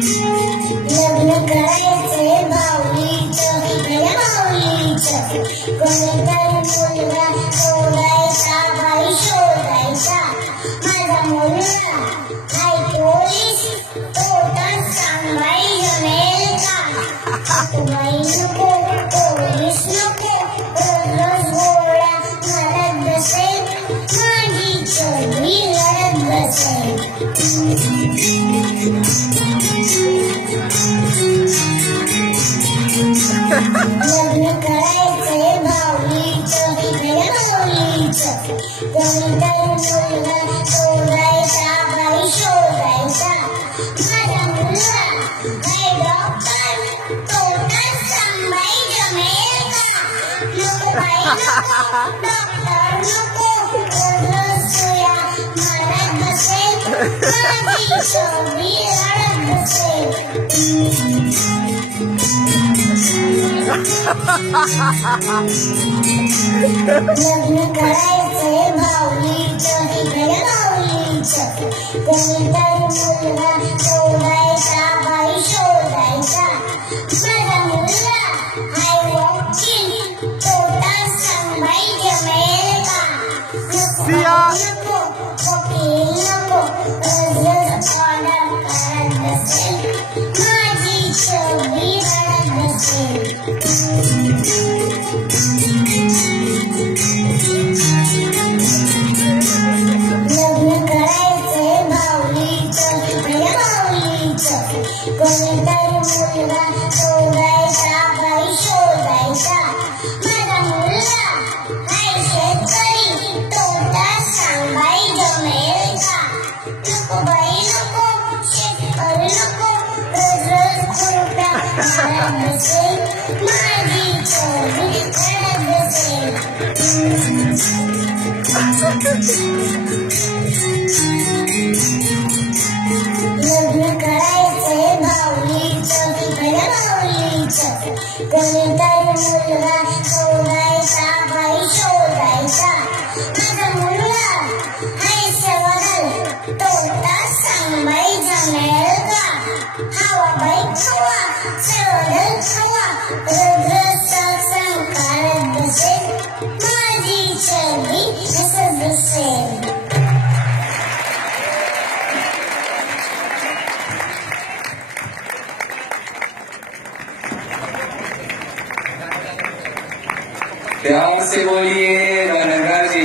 लग्न करायचे भाऊलीचं हिकडे माऊलीचं कोणीतरी मुलगा शोधायचा बाई शोधायचा माझा मुलगा हाय वॉकिंग तोटा सांभाई जमेल का नको वकील नको रोज ऑर्डर करत बसेल माझी छबी रडत बसेल कोणीतरी मुलगा शोधायचा बाई शोधायचा माझा मुलगा हाय शेतकरी तोटा सांभाई जमेल का नको बाई नको शेतकरी नको रोज रोज खोटा मारत बसेल माझी छबी रडत बसेल लग्न करायचे भाऊलीचं हिकडे माऊलीचं कोणीतरी मुलगा शोधायचा बाई शोधायचा माझा मुलगा हाय सवाल तोटा सांभाई जमेल का हवा बाई खावा सवल खावा रोज रोज सत्संग करत बसेल माझी छबी हसत बसेल प्यार से बोलिए धनगर जी।